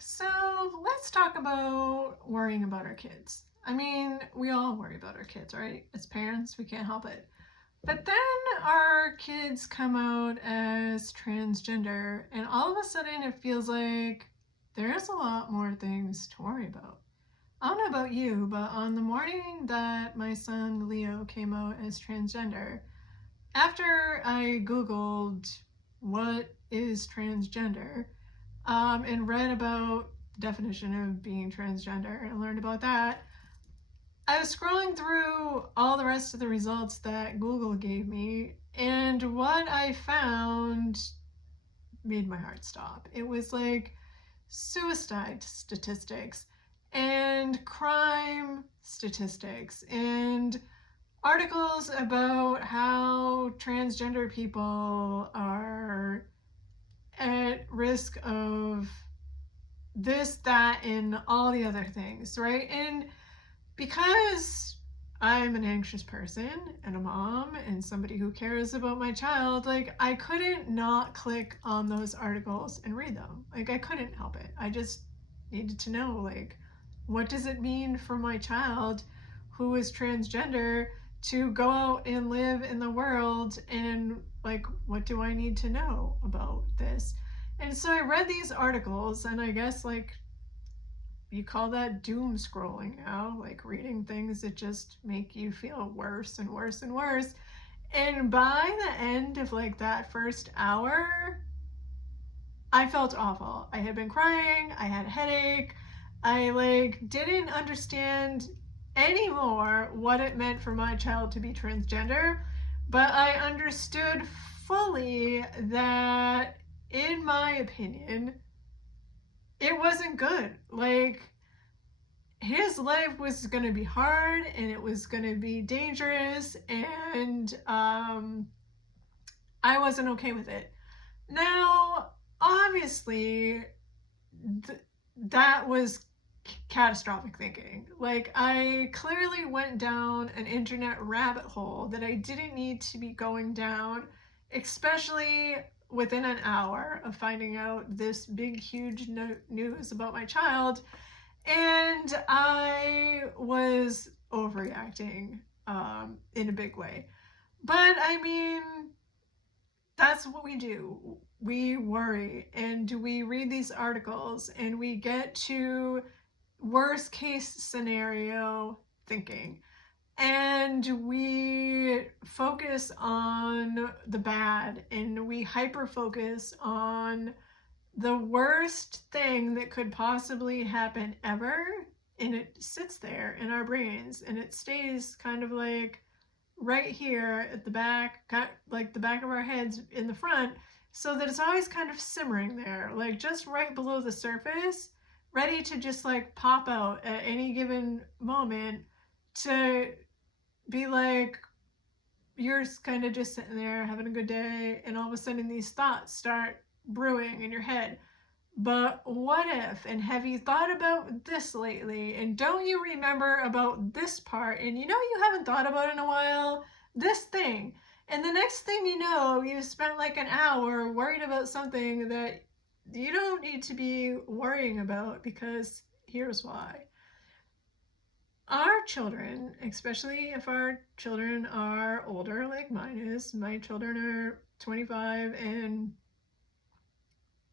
So let's talk about worrying about our kids. I mean, we all worry about our kids, right? As parents, we can't help it. But then our kids come out as transgender, and all of a sudden it feels like there's a lot more things to worry about. I don't know about you, but on the morning that my son Leo came out as transgender, after I Googled what is transgender, and read about the definition of being transgender and learned about that, I was scrolling through all the rest of the results that Google gave me, and what I found made my heart stop. It was like suicide statistics and crime statistics and articles about how transgender people are at risk of this, that, and all the other things, right? And because I'm an anxious person and a mom and somebody who cares about my child, like I couldn't not click on those articles and read them. Like I couldn't help it. I just needed to know, like, what does it mean for my child who is transgender to go out and live in the world, and like what do I need to know about this? And so I read these articles, and I guess like you call that doom scrolling now, like reading things that just make you feel worse and worse and worse. And by the end of like that first hour, I felt awful. I had been crying, I had a headache, I like didn't understand anymore what it meant for my child to be transgender, but I understood fully that, in my opinion, it wasn't good. Like, his life was going to be hard and it was going to be dangerous, and I wasn't okay with it. Now, obviously, that was catastrophic thinking. Like, I clearly went down an internet rabbit hole that I didn't need to be going down, especially within an hour of finding out this big, huge news about my child. And I was overreacting in a big way. But I mean, that's what we do. We worry and we read these articles and we get to worst case scenario thinking. And we focus on the bad and we hyper focus on the worst thing that could possibly happen ever. And it sits there in our brains and it stays kind of like right here at the back, like the back of our heads in the front, so that it's always kind of simmering there, like just right below the surface, ready to just like pop out at any given moment, to be like, you're kind of just sitting there having a good day, and all of a sudden these thoughts start brewing in your head. But what if, and have you thought about this lately? And don't you remember about this part? And you know you haven't thought about in a while? This thing. And the next thing you know, you spent like an hour worried about something that you don't need to be worrying about, because here's why. Our children, especially if our children are older like mine is, my children are 25 and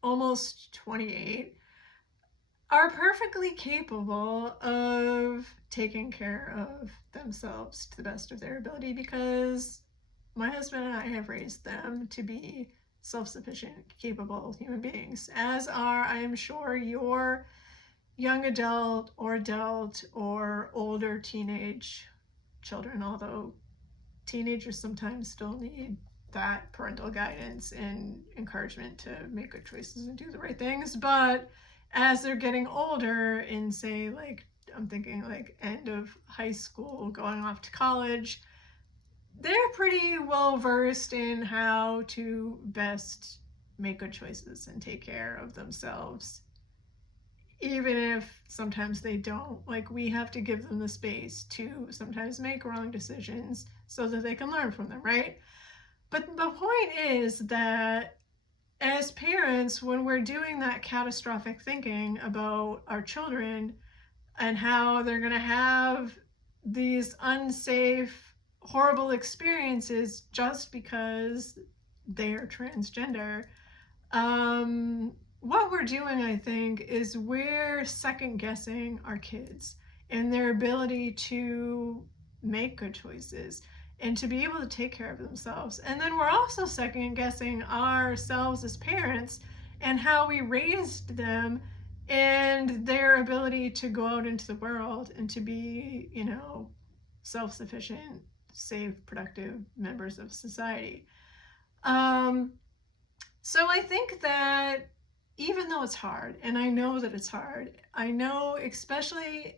almost 28, are perfectly capable of taking care of themselves to the best of their ability, because my husband and I have raised them to be self-sufficient, capable human beings, as are, I am sure, your young adult or older teenage children, although teenagers sometimes still need that parental guidance and encouragement to make good choices and do the right things. But as they're getting older, in say like, I'm thinking like end of high school, going off to college, they're pretty well versed in how to best make good choices and take care of themselves, even if sometimes they don't. Like, we have to give them the space to sometimes make wrong decisions so that they can learn from them, right? But the point is that as parents, when we're doing that catastrophic thinking about our children and how they're going to have these unsafe, horrible experiences just because they're transgender, what we're doing, I think, is we're second guessing our kids and their ability to make good choices and to be able to take care of themselves. And then we're also second guessing ourselves as parents and how we raised them and their ability to go out into the world and to be, self-sufficient, safe, productive members of society. So I think that even though it's hard, and I know that it's hard, I know especially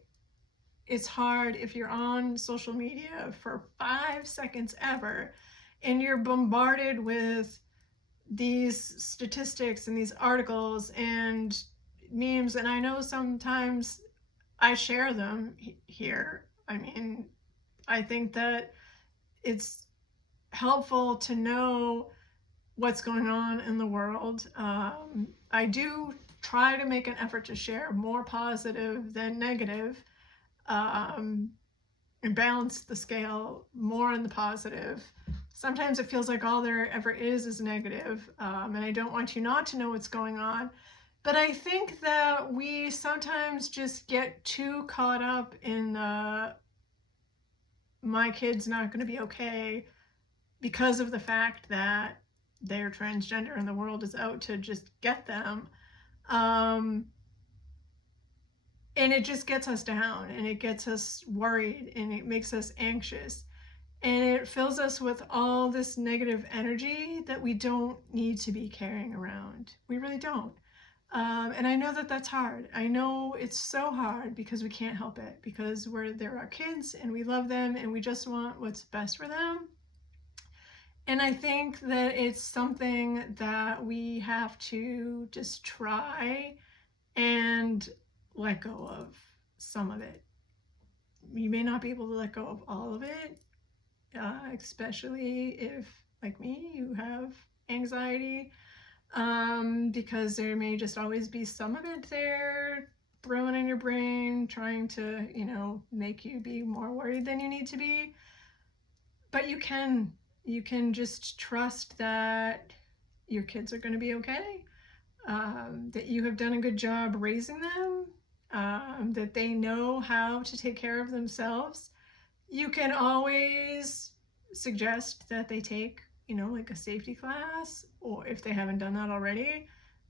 it's hard if you're on social media for 5 seconds ever and you're bombarded with these statistics and these articles and memes, and I know sometimes I share them here. I mean, I think that it's helpful to know what's going on in the world. I do try to make an effort to share more positive than negative, and balance the scale more on the positive. Sometimes it feels like all there ever is negative, and I don't want you not to know what's going on. But I think that we sometimes just get too caught up in my kid's not going to be okay because of the fact that they're transgender and the world is out to just get them. And it just gets us down and it gets us worried and it makes us anxious and it fills us with all this negative energy that we don't need to be carrying around. We really don't. And I know that that's hard. I know it's so hard because we can't help it, because they're our kids and we love them and we just want what's best for them. And I think that it's something that we have to just try and let go of some of it. You may not be able to let go of all of it, especially if, like me, you have anxiety, because there may just always be some of it there thrown in your brain, trying to, make you be more worried than you need to be. But you can just trust that your kids are going to be okay, that you have done a good job raising them, that they know how to take care of themselves. You can always suggest that they take, like a safety class, or if they haven't done that already.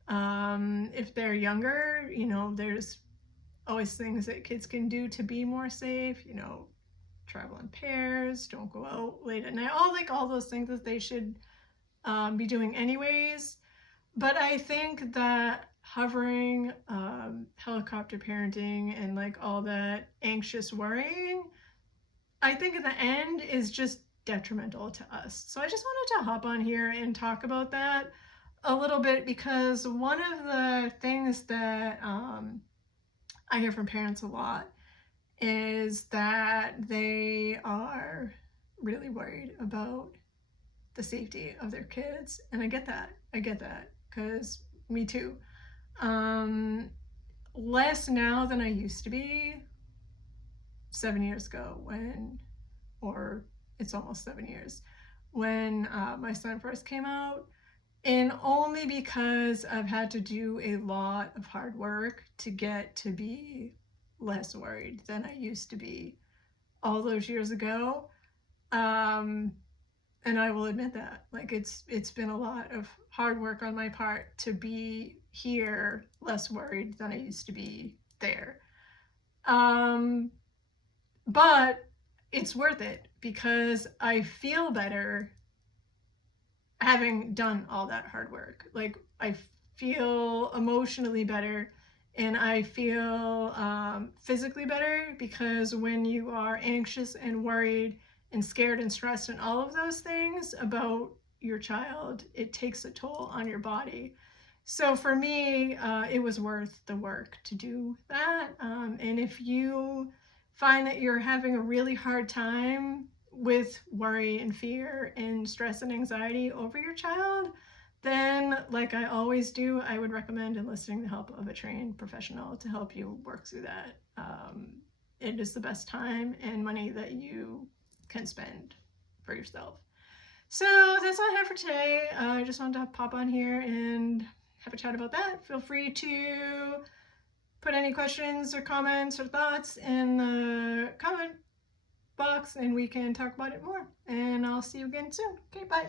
If they're younger, there's always things that kids can do to be more safe, travel in pairs, don't go out late at night, all those things that they should be doing anyways. But I think that hovering, helicopter parenting, and like all that anxious worrying, I think at the end is just detrimental to us. So I just wanted to hop on here and talk about that a little bit, because one of the things that I hear from parents a lot is that they are really worried about the safety of their kids. And I get that, because me too. Less now than I used to be 7 years ago, or it's almost 7 years, when my son first came out. And only because I've had to do a lot of hard work to get to be less worried than I used to be all those years ago. And I will admit that, like, it's been a lot of hard work on my part to be here less worried than I used to be there. But it's worth it, because I feel better having done all that hard work. Like, I feel emotionally better and I feel physically better, because when you are anxious and worried and scared and stressed and all of those things about your child, it takes a toll on your body. So for me, it was worth the work to do that. And if you find that you're having a really hard time with worry and fear and stress and anxiety over your child, then, like I always do, I would recommend enlisting the help of a trained professional to help you work through that. It is the best time and money that you can spend for yourself. So that's all I have for today. I just wanted to pop on here and have a chat about that. Feel free to put any questions or comments or thoughts in the comment box and we can talk about it more. And I'll see you again soon. Okay, bye.